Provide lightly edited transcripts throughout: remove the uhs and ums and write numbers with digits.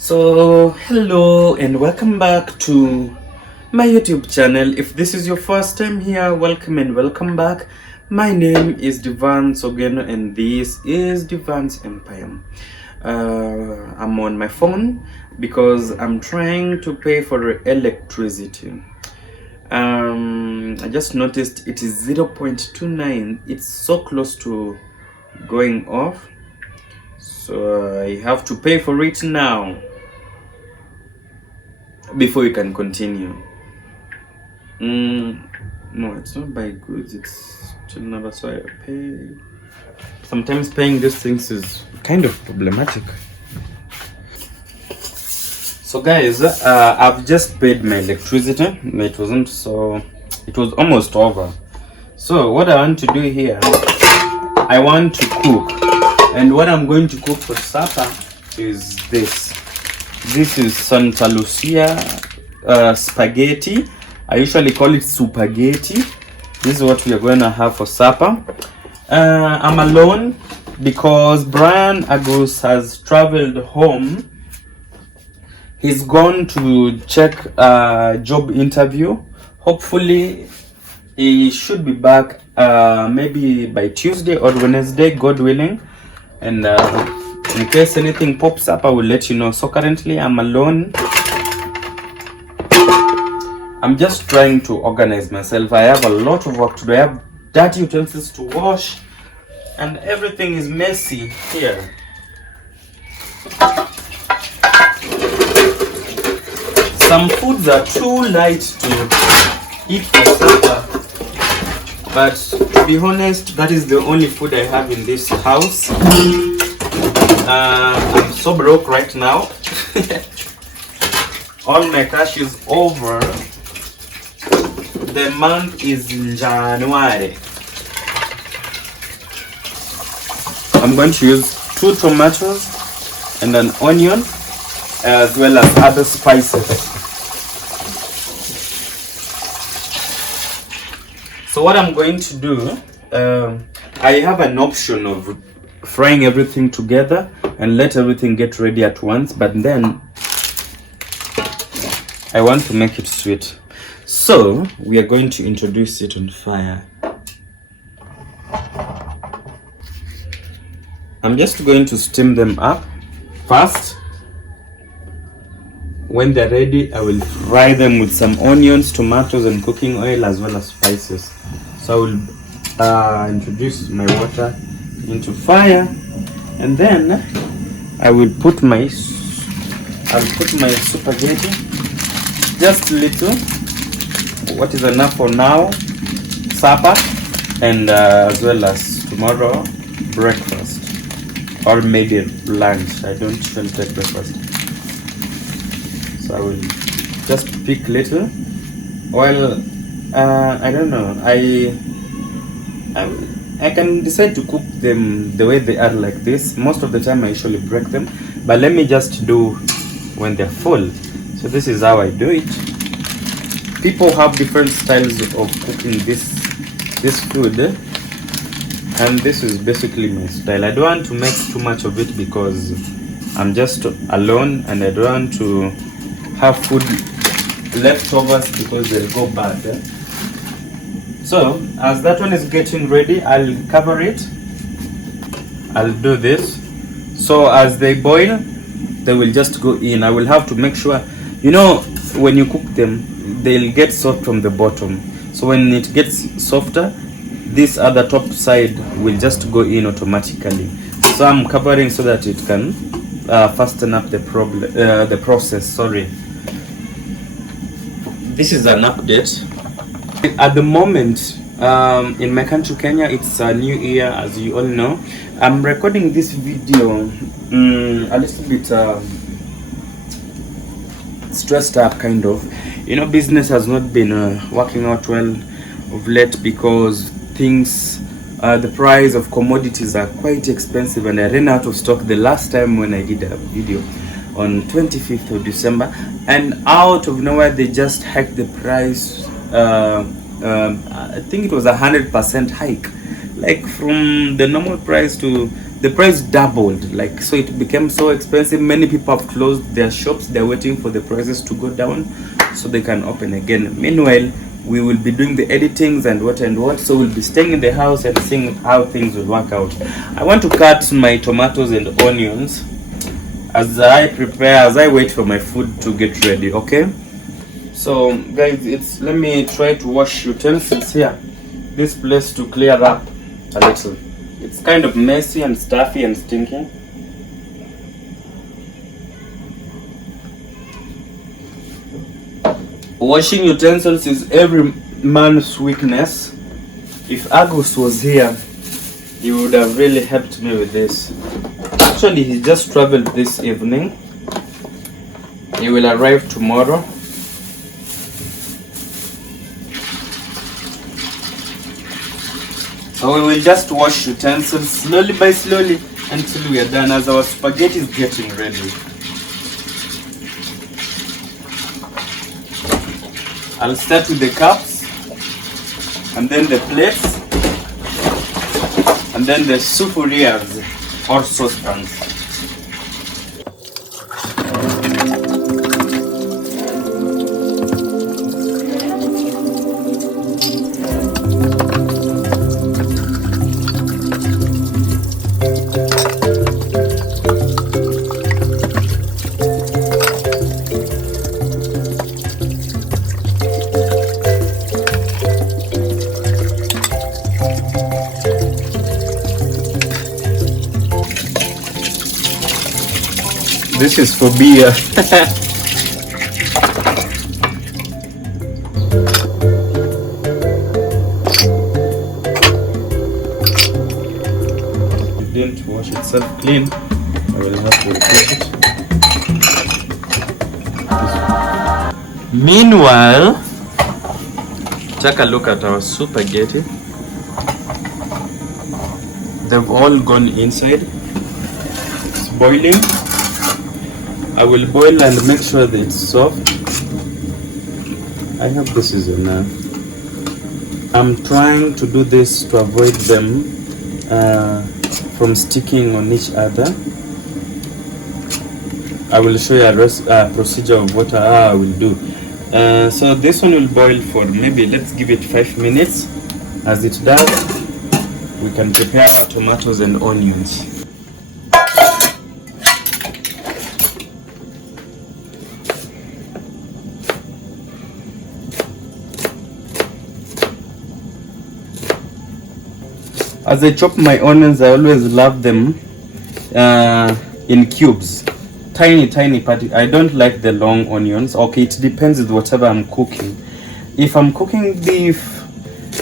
So hello and welcome back to my YouTube channel. If this is your first time here, welcome and welcome back. My name is Devance Ogweno and this is Devance Empire. I'm on my phone because I'm trying to pay for electricity. I just noticed it is 0.29. It's so close to going off, so I have to pay for it now before you can continue. No, it's not buy goods, it's to never, so I pay. Sometimes paying these things is kind of problematic. So guys, I've just paid my electricity. It was almost over. So what I want to do here, I want to cook, and what I'm going to cook for supper is this. This is Santa Lucia spaghetti. I usually call it spaghetti. This is what we are going to have for supper. I'm alone because Brian Agus has traveled home. He's gone to check a job interview. Hopefully he should be back maybe by Tuesday or Wednesday, God willing. And in case anything pops up, I will let you know. So currently I'm alone. I'm just trying to organize myself. I have a lot of work to do. I have dirty utensils to wash and everything is messy here. Some foods are too light to eat for supper, but to be honest, that is the only food I have in this house. I'm so broke right now. All my cash is over. The month is January. I'm going to use 2 tomatoes and an onion, as well as other spices. So what I'm going to do, I have an option of frying everything together and let everything get ready at once, but then I want to make it sweet. So we are going to introduce it on fire. I'm just going to steam them up first. When they're ready, I will fry them with some onions, tomatoes, and cooking oil, as well as spices. So I will introduce my water into fire, and then I will put my spaghetti, just little, what is enough for now, supper, and as well as tomorrow breakfast, or maybe lunch. I don't usually take breakfast. So I will just pick little. Well, I don't know. I can decide to cook them the way they are like this. Most of the time I usually break them, but let me just do when they're full. So this is how I do it. People have different styles of cooking this food, and this is basically my style. I don't want to make too much of it because I'm just alone, and I don't want to have food leftovers because they'll go bad. So as that one is getting ready, I'll cover it. I'll do this. So as they boil, they will just go in. I will have to make sure, you know, when you cook them, they'll get soft from the bottom. So when it gets softer, this other top side will just go in automatically. So I'm covering so that it can fasten up the process. Sorry. This is an update. At the moment, in my country, Kenya, it's a new year, as you all know. I'm recording this video a little bit stressed up, kind of. You know, business has not been working out well of late because things, the price of commodities are quite expensive, and I ran out of stock the last time when I did a video on 25th of December, and out of nowhere they just hiked the price. I think it was 100% hike. like from the normal price to the price doubled, like, so it became so expensive. Many people have closed their shops. They're waiting for the prices to go down so they can open again. Meanwhile, we will be doing the editings and what, so we'll be staying in the house and seeing how things will work out. I want to cut my tomatoes and onions as I wait for my food to get ready. Okay, so guys, let me try to wash utensils here, this place, to clear up a little. It's kind of messy and stuffy and stinking. Washing utensils is every man's weakness. If Agus was here, he would have really helped me with this. Actually, he just traveled this evening. He will arrive tomorrow. So we will just wash utensils slowly by slowly until we are done, as our spaghetti is getting ready. I'll start with the cups, and then the plates, and then the sufurias or saucepans. This is for beer. It didn't wash itself clean. I will have to replace it. Meanwhile, take a look at our spaghetti. They've all gone inside. It's boiling. I will boil and make sure that it's soft. I hope this is enough. I'm trying to do this to avoid them from sticking on each other. I will show you a procedure of what I will do. So this one will boil for maybe, let's give it 5 minutes. As it does, we can prepare our tomatoes and onions. As I chop my onions, I always love them in cubes, tiny patty. I don't like the long onions. Okay, it depends on whatever I'm cooking. If I'm cooking beef,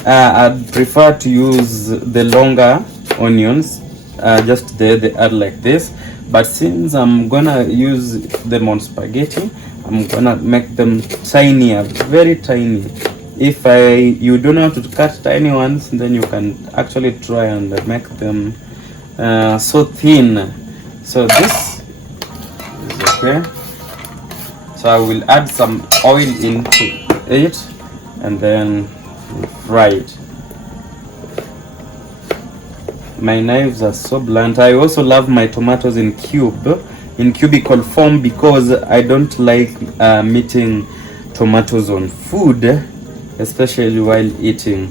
I'd prefer to use the longer onions, just they are like this. But since I'm gonna use them on spaghetti, I'm gonna make them tinier, very tiny. If you don't know how to cut tiny ones, then you can actually try and make them so thin. So this is okay. So I will add some oil into it and then fry it. My knives are so blunt. I also love my tomatoes in cubical form because I don't like meeting tomatoes on food, especially while eating.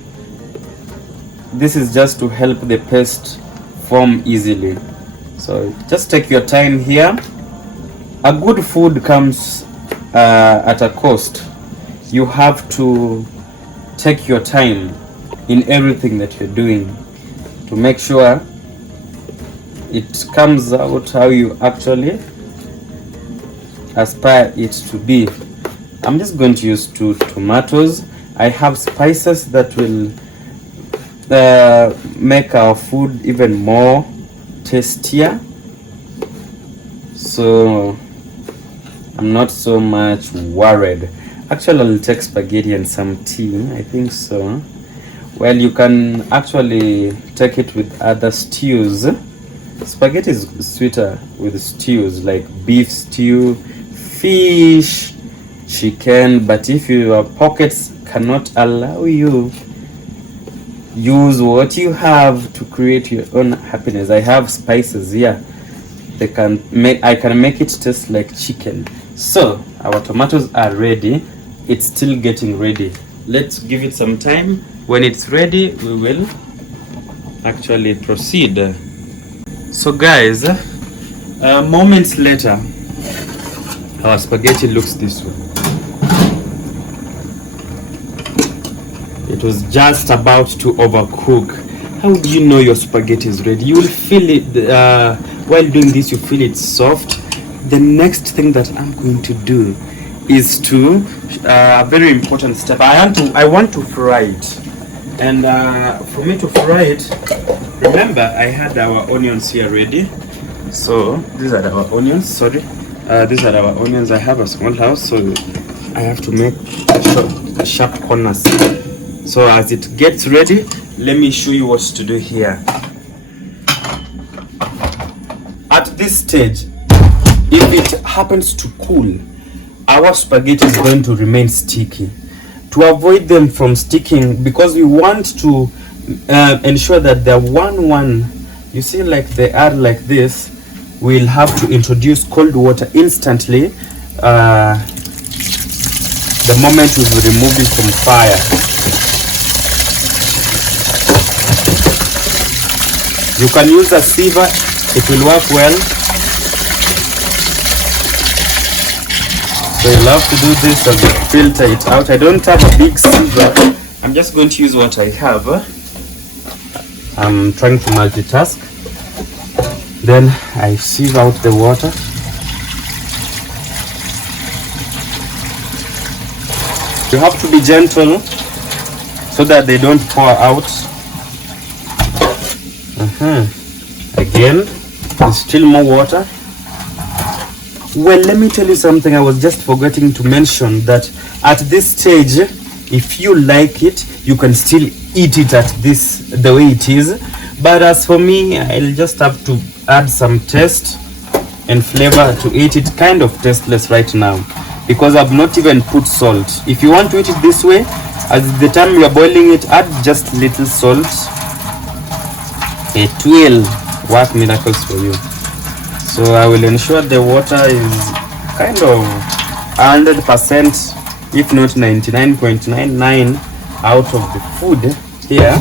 This is just to help the paste form easily. So just take your time here. A good food comes at a cost. You have to take your time in everything that you're doing to make sure it comes out how you actually aspire it to be. I'm just going to use 2 tomatoes. I have spices that will make our food even more tastier, so I'm not so much worried. Actually, I'll take spaghetti and some tea, I think so. Well, you can actually take it with other stews. Spaghetti is sweeter with stews like beef stew, fish, chicken, but if your pockets cannot allow you, use what you have to create your own happiness. I have spices here. I can make it taste like chicken. So our tomatoes are ready. It's still getting ready. Let's give it some time. When it's ready, we will actually proceed. So guys, moments later, our spaghetti looks this way. It was just about to overcook. How do you know your spaghetti is ready? You will feel it while doing this. You feel it soft. The next thing that I'm going to do is to a very important step. I want to fry it, and for me to fry it, remember I had our onions here ready. So these are our onions. Sorry, these are our onions. I have a small house, so I have to make sharp corners. So as it gets ready, let me show you what to do here. At this stage, if it happens to cool, our spaghetti is going to remain sticky. To avoid them from sticking, because we want to ensure that they're one, you see, like they are like this, we'll have to introduce cold water instantly the moment we remove it from fire. You can use a sieve, it will work well. So you'll have to do this and filter it out. I don't have a big sieve. I'm just going to use what I have. I'm trying to multitask. Then I sieve out the water. You have to be gentle so that they don't pour out. Again, there's still more water. Well, let me tell you something. I was just forgetting to mention that at this stage, if you like it, you can still eat it at this the way it is. But as for me, I'll just have to add some taste and flavor to eat it. Kind of tasteless right now because I've not even put salt. If you want to eat it this way, at the time you are boiling it, add just little salt. It will work miracles for you. So I will ensure the water is kind of 100%, if not 99.99 out of the food here.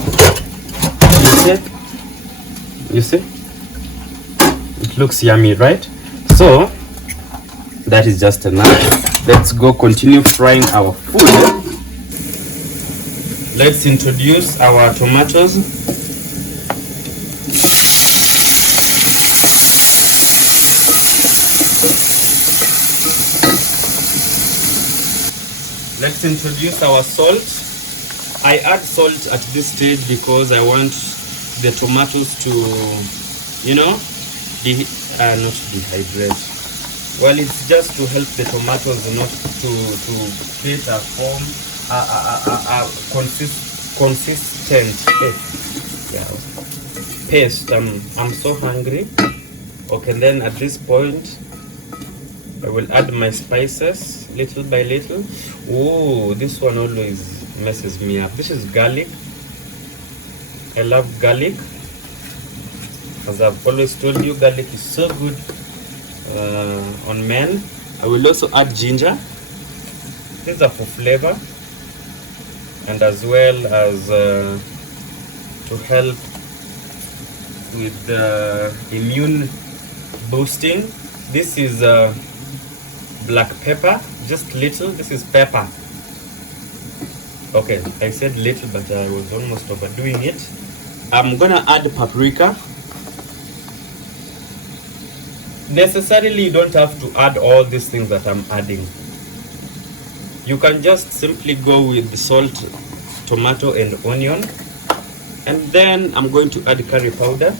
You see? It looks yummy, right? So that is just enough. Let's go continue frying our food. Let's introduce our tomatoes. Let's introduce our salt. I add salt at this stage because I want the tomatoes to, you know, not dehydrate. Well, it's just to help the tomatoes not to create a form, consistent paste. I'm so hungry. Okay, then at this point, I will add my spices little by little. Oh, this one always messes me up. This is garlic. I love garlic. As I've always told you, garlic is so good on men. I will also add ginger. These are for flavor and as well as to help with immune boosting. This is black pepper, just little. This is pepper. Okay, I said little, but I was almost overdoing it. I'm gonna add paprika. Necessarily, you don't have to add all these things that I'm adding. You can just simply go with the salt, tomato, and onion. And then I'm going to add curry powder.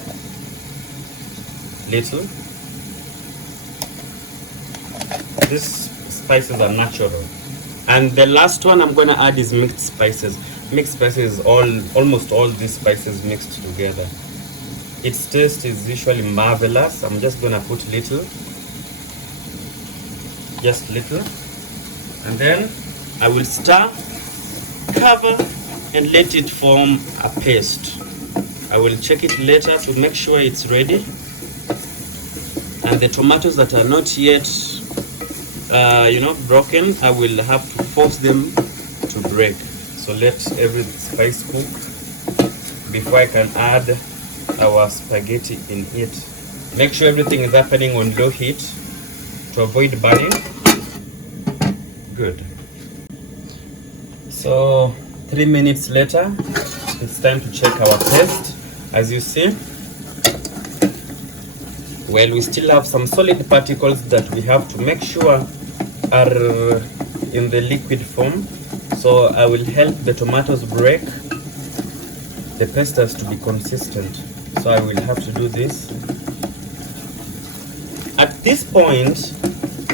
Little. These spices are natural. And the last one I'm going to add is mixed spices. Mixed spices, almost all these spices mixed together. Its taste is usually marvelous. I'm just going to put little. Just little. And then I will stir, cover, and let it form a paste. I will check it later to make sure it's ready. And the tomatoes that are not yet broken, I will have to force them to break. So let every spice cook before I can add our spaghetti in it. Make sure everything is happening on low heat to avoid burning. Good. So 3 minutes later, it's time to check our paste. As you see, well, we still have some solid particles that we have to make sure are in the liquid form. So I will help the tomatoes break. The paste has to be consistent, so I will have to do this. At this point,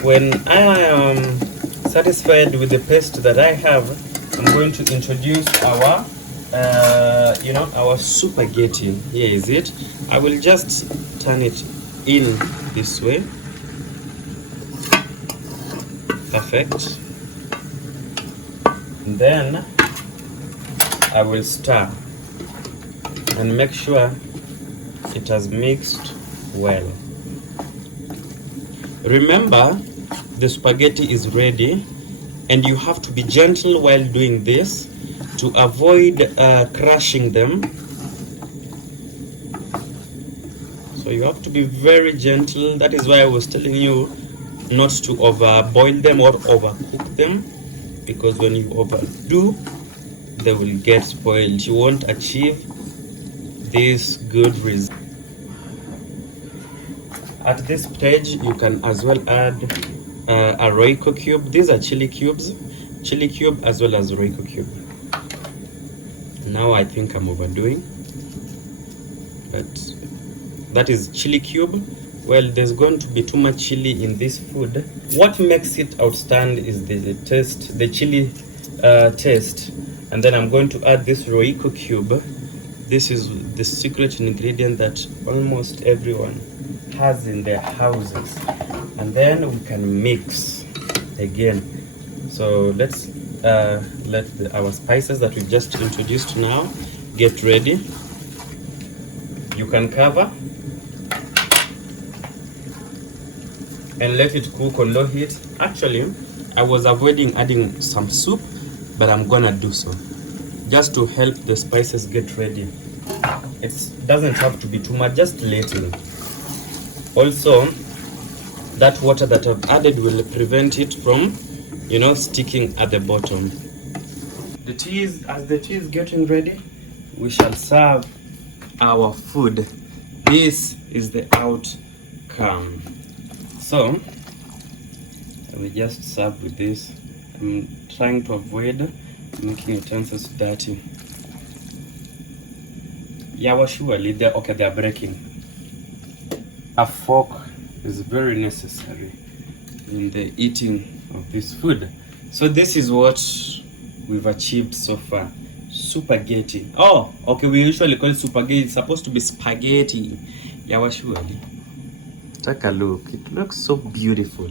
when I am satisfied with the paste that I have, I'm going to introduce our our spaghetti. Here is it. I will just turn it in this way. Perfect. And then I will stir and make sure it has mixed well. Remember, the spaghetti is ready, and you have to be gentle while doing this to avoid crushing them. So you have to be very gentle. That is why I was telling you not to overboil them or overcook them, because when you overdo, they will get spoiled. You won't achieve this good result. At this stage, you can as well add a Royco cube. These are chili cubes, chili cube as well as Royco cube. Now I think I'm overdoing, but that is chili cube. Well, there's going to be too much chili in this food. What makes it outstanding is the taste, the chili taste. And then I'm going to add this Royco cube. This is the secret ingredient that almost everyone has in their houses. And then we can mix again. So let's let our spices that we've just introduced now get ready. You can cover and let it cook on low heat. Actually, I was avoiding adding some soup, but I'm gonna do so just to help the spices get ready. It doesn't have to be too much, just little. Also, that water that I've added will prevent it from, sticking at the bottom. As the tea is getting ready, we shall serve our food. This is the outcome. So, we just serve with this. I'm trying to avoid making utensils dirty. Yeah, well, surely they're breaking. A fork is very necessary in the eating of this food. So this is what we've achieved so far. Spaghetti. Oh, okay, we usually call it spaghetti. It's supposed to be spaghetti. Yeah, well, surely. Take a look. It looks so beautiful.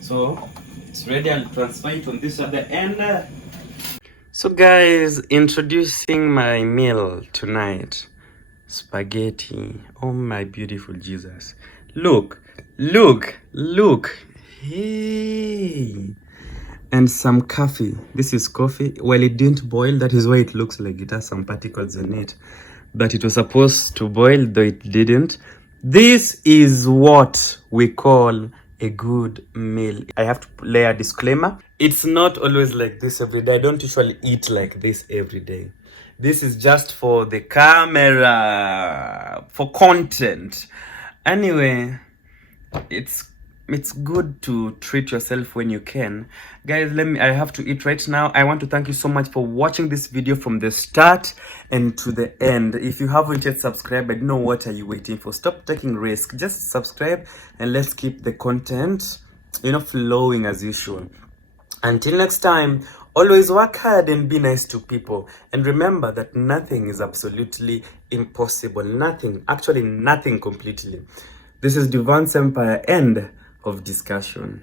So it's ready. I'll transfer it on this other end. So guys, introducing my meal tonight. Spaghetti. Oh my beautiful Jesus. Look. Hey. And some coffee. This is coffee. Well, it didn't boil. That is why it looks like it has some particles in it. But it was supposed to boil, though it didn't. This is what we call a good meal. I have to lay a disclaimer. It's not always like this every day. I don't usually eat like this every day. This is just for the camera, for content. Anyway, it's good to treat yourself when you can. Guys, I have to eat right now. I want to thank you so much for watching this video from the start and to the end. If you haven't yet subscribed, I don't know what are you waiting for. Stop taking risk. Just subscribe and let's keep the content, flowing as usual. Until next time, always work hard and be nice to people. And remember that nothing is absolutely impossible. Nothing, actually nothing completely. This is Devance Empire, end of discussion.